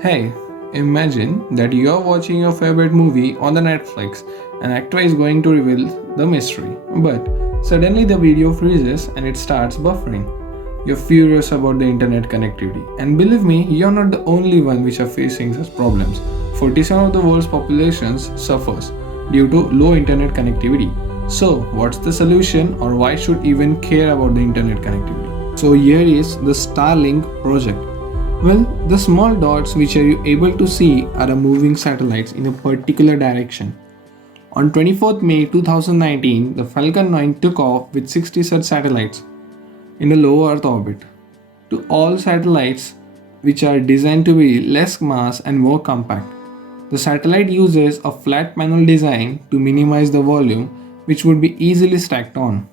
Hey, imagine that you're watching your favorite movie on the Netflix. An actor is going to reveal the mystery, but suddenly the video freezes and it starts buffering. You're furious about the internet connectivity, and believe me, you're not the only one which are facing such problems. 47% of the world's populations suffers due to low internet connectivity. So, what's the solution, or why should even care about the internet connectivity? So here is the Starlink project. Well, the small dots which are you able to see are moving satellites in a particular direction. On 24th May 2019, the Falcon 9 took off with 60 such satellites in a low Earth orbit. To all satellites which are designed to be less mass and more compact. The satellite uses a flat panel design to minimize the volume which would be easily stacked on.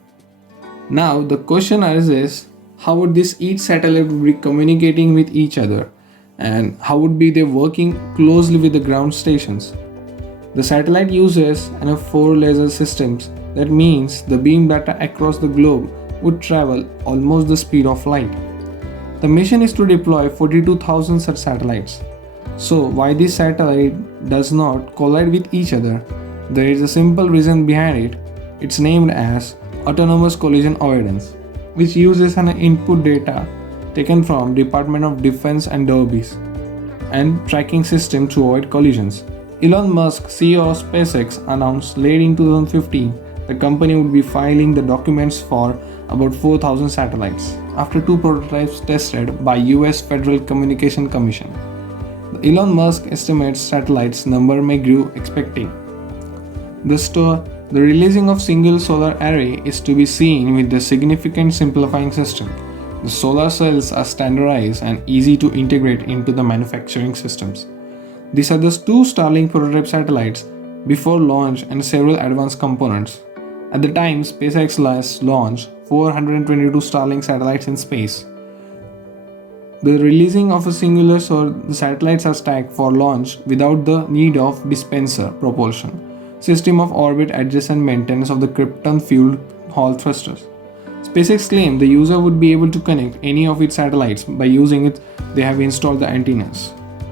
Now the question arises, how would this each satellite be communicating with each other, and how would be they working closely with the ground stations? The satellite uses four laser systems. That means the beam data across the globe would travel almost the speed of light. The mission is to deploy 42,000 such satellites. So why this satellite does not collide with each other? There is a simple reason behind it. It's named as autonomous collision avoidance, which uses an input data taken from Department of Defense and Derbies and tracking system to avoid collisions. Elon Musk, CEO of SpaceX, announced late in 2015 the company would be filing the documents for about 4,000 satellites after two prototypes tested by US Federal Communication Commission. Elon Musk estimates satellites number may grow expecting. The releasing of single solar array is to be seen with the significant simplifying system. The solar cells are standardized and easy to integrate into the manufacturing systems. These are the two Starlink prototype satellites before launch and several advanced components. At the time, SpaceX last launched 422 Starlink satellites in space. The releasing of a singular the satellites are stacked for launch without the need of dispenser propulsion system of orbit adjacent maintenance of the Krypton fueled Hall thrusters. SpaceX claimed the user would be able to connect any of its satellites by using it they have installed the antennas.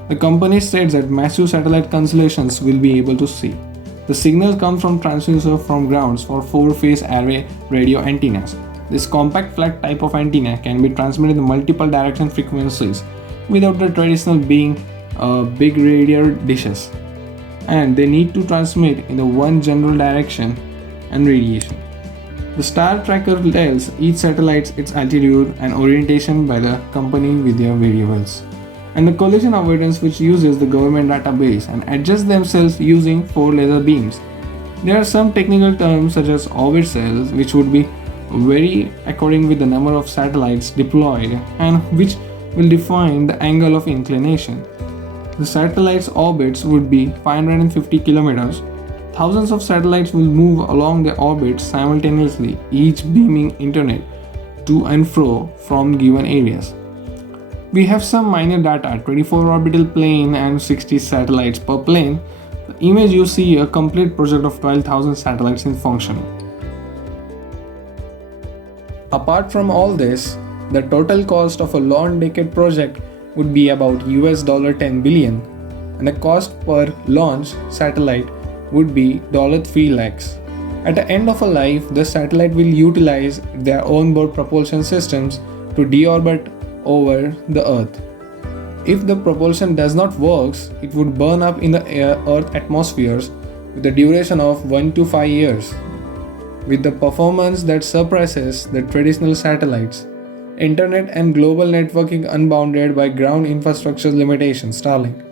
The company states that massive satellite constellations will be able to see. The signals come from transmitter from grounds for four-phase array radio antennas. This compact flat type of antenna can be transmitted in multiple direction frequencies without the traditional being big radio dishes, and they need to transmit in the one general direction and radiation. The star tracker tells each satellite its altitude and orientation by the company with their variables. And the collision avoidance, which uses the government database and adjusts themselves using four laser beams. There are some technical terms such as orbit cells which would be vary according with the number of satellites deployed and which will define the angle of inclination. The satellite's orbits would be 550 kilometers. Thousands of satellites will move along their orbits simultaneously, each beaming internet to and fro from given areas. We have some minor data, 24 orbital plane and 60 satellites per plane. The image you see a complete project of 12,000 satellites in function. Apart from all this, the total cost of a long decade project would be about $10 billion, and the cost per launch satellite would be $3 lakhs. At the end of a life, the satellite will utilize their onboard propulsion systems to deorbit over the Earth. If the propulsion does not work, it would burn up in the Earth atmospheres with a duration of 1 to 5 years. With the performance that surpasses the traditional satellites, internet and global networking unbounded by ground infrastructure limitations, Starlink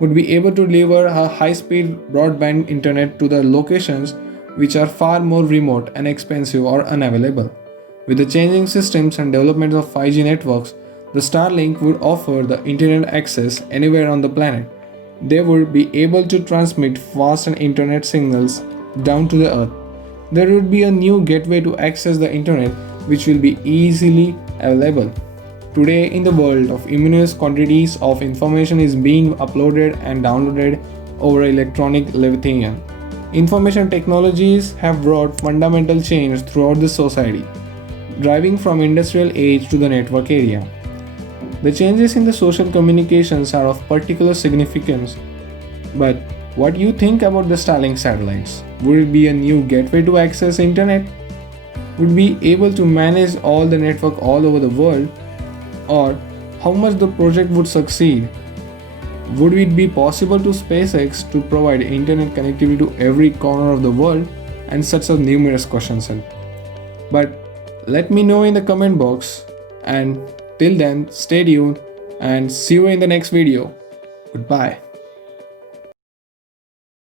would be able to deliver a high-speed broadband internet to the locations which are far more remote and expensive or unavailable. With the changing systems and development of 5G networks, the Starlink would offer the internet access anywhere on the planet. They would be able to transmit fast and internet signals down to the Earth. There would be a new gateway to access the internet which will be easily available. Today, in the world of immense quantities of information is being uploaded and downloaded over electronic Leviathan. Information technologies have brought fundamental change throughout the society, driving from industrial age to the network area. The changes in the social communications are of particular significance. But what do you think about the Starlink satellites? Would it be a new gateway to access internet? Would be able to manage all the network all over the world? Or how much the project would succeed? Would it be possible to SpaceX to provide internet connectivity to every corner of the world? And such a numerous questions. But let me know in the comment box, and till then stay tuned and see you in the next video. Goodbye.